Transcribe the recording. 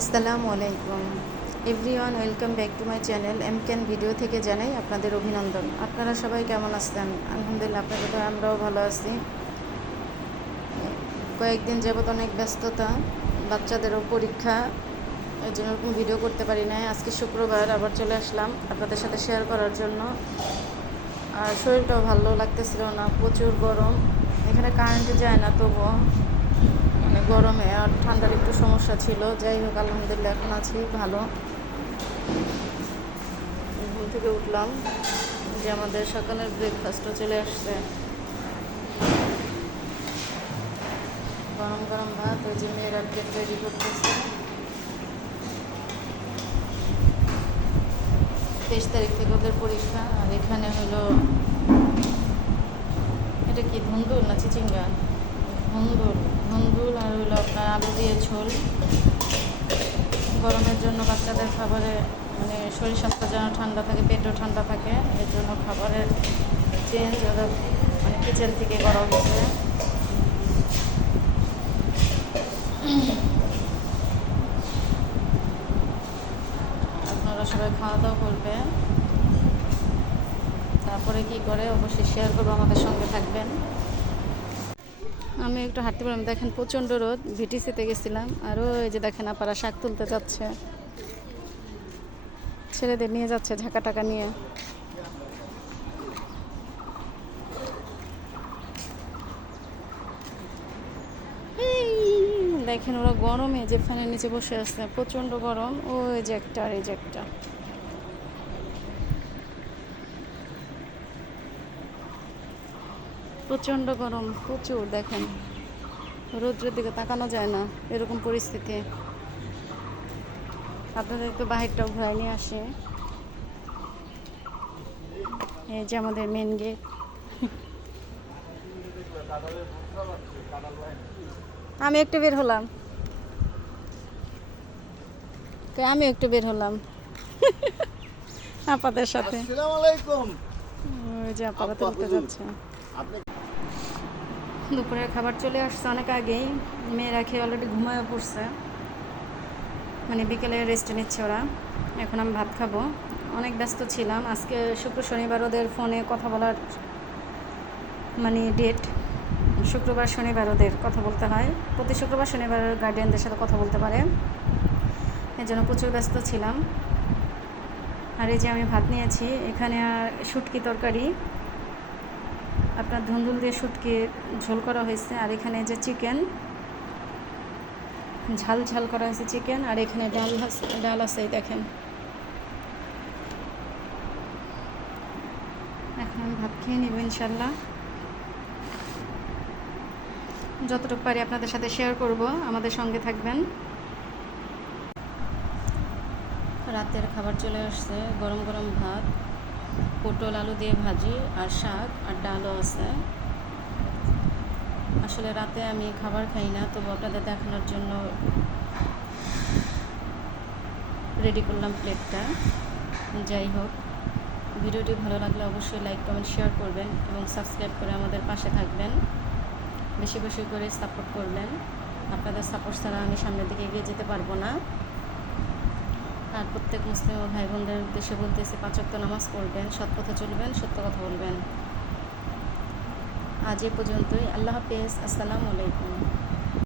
আসসালামু আলাইকুম everyone, welcome back to my channel এমকেন ভিডিও থেকে জানাই আপনাদের অভিনন্দন। আপনারা সবাই কেমন আছেন? আলহামদুলিল্লাহ, আপনাদের তো আমরাও ভালো আছি। কয়েকদিন যাবত অনেক ব্যস্ততা, বাচ্চাদেরও পরীক্ষা, এর জন্য ওরকম ভিডিও করতে পারি নাই। আজকে শুক্রবার আবার চলে আসলাম আপনাদের সাথে শেয়ার করার জন্য। আর শরীরটাও ভালো লাগতেছিল না, প্রচুর গরম। এখানে কারেন্টে যায় না, তবুও মানে গরমে আর ঠান্ডার একটু সমস্যা ছিল। যাই হোক, আলহামদুলিল্লাহ এখন আছি ভালো। ঘুম থেকে উঠলাম, যে আমাদের সকালের ব্রেকফাস্টও চলে আসছে। গরম গরম ভাত, ওই যে মেয়েরা প্লেট রেডি করতেছে। 23 তারিখ থেকে ওদের পরীক্ষা। আর এখানে হলো, এটা কি ধুন্দুল না চিচিঙ্গা? ধুন্দুল। ধুন্দুল আর হলো আপনার আলু দিয়ে ঝোল। গরমের জন্য বাচ্চাদের খাবারে মানে শরীর স্বাস্থ্য যেন ঠান্ডা থাকে, পেটও ঠান্ডা থাকে, এর জন্য খাবারের চেঞ্জ ওদের মানে কিচেন থেকে করা হয়েছে। আপনারা সবাই খাওয়া দাওয়া করবে, তারপরে কি করে অবশ্যই শেয়ার করবো, আমাদের সঙ্গে থাকবেন। আমি একটু হাঁটতে পারলাম, দেখেন প্রচণ্ড রোদ। ভিটিসিতে গেছিলাম, আর ওই যে দেখেন আপারা শাক তুলতে যাচ্ছে, ছেলেদের নিয়ে যাচ্ছে ঝাঁকা টাকা নিয়ে। দেখেন ওরা গরমে যে ফ্যানের নিচে বসে আছে, প্রচণ্ড গরম। ওই যে একটা আর এই যে একটা। প্রচণ্ড গরম, প্রচুর। দেখেন রৌদ্রের দিকে তাকানো যায় না, এরকম পরিস্থিতি। আপনাদেরকে বাহিরটাও ঘুরাই নিয়ে আসে। এই যে আমাদের মেন গেট। আমি একটু বের হলাম, আমি একটু বের হলাম আপাদের সাথে। ওই যে আপারা তুলতে যাচ্ছে। দুপুরের খাবার চলে আসছে অনেক আগেই, মেয়েরা খেয়ে অলরেডি ঘুমায় পড়ছে, মানে বিকেলে রেস্ট নিচ্ছে ওরা। এখন আমি ভাত খাবো। অনেক ব্যস্ত ছিলাম আজকে, শুক্র শনিবার ওদের ফোনে কথা বলার মানে ডেট। শুক্রবার শনিবার ওদের কথা বলতে হয়, প্রতি শুক্রবার শনিবার গার্ডিয়ানদের সাথে কথা বলতে পারে, এর জন্য প্রচুর ব্যস্ত ছিলাম। আর এই যে আমি ভাত নিয়েছি, এখানে আর শুটকি তরকারি, আপনার ধুন্দুল দিয়ে শুটকি ঝোল করা হয়েছে। আর এখানে যে চিকেন ঝাল ঝাল করা হয়েছে চিকেন। আর এখানে ডাল আছে দেখেন। এখন আমি ভাত খেয়ে নেব ইনশাল্লাহ। যতটুকু পারি আপনাদের সাথে শেয়ার করব, আমাদের সঙ্গে থাকবেন। রাতের খাবার চলে আসছে, গরম গরম ভাত, পটল আলু দিয়ে ভাজি, আর শাক, আর ডালও আছে। আসলে রাতে আমি খাবার খাই না, তবু আপনাদের দেখানোর জন্য রেডি করলাম প্লেটটা। যাই হোক, ভিডিওটি ভালো লাগলে অবশ্যই লাইক কমেন্ট শেয়ার করবেন এবং সাবস্ক্রাইব করে আমাদের পাশে থাকবেন। বেশি বেশি করে সাপোর্ট করবেন, আপনাদের সাপোর্ট ছাড়া আমি সামনের দিকে এগিয়ে যেতে পারবো না। আর প্রত্যেক মুসলিম ভাই বোনদের উদ্দেশ্যে বলতেছি, 5 ওয়াক্ত নামাজ পড়বেন, সৎ পথে চলবেন, সত্য কথা বলবেন। আজ এ পর্যন্তই। আল্লাহ হাফেজ, আসসালামু আলাইকুম।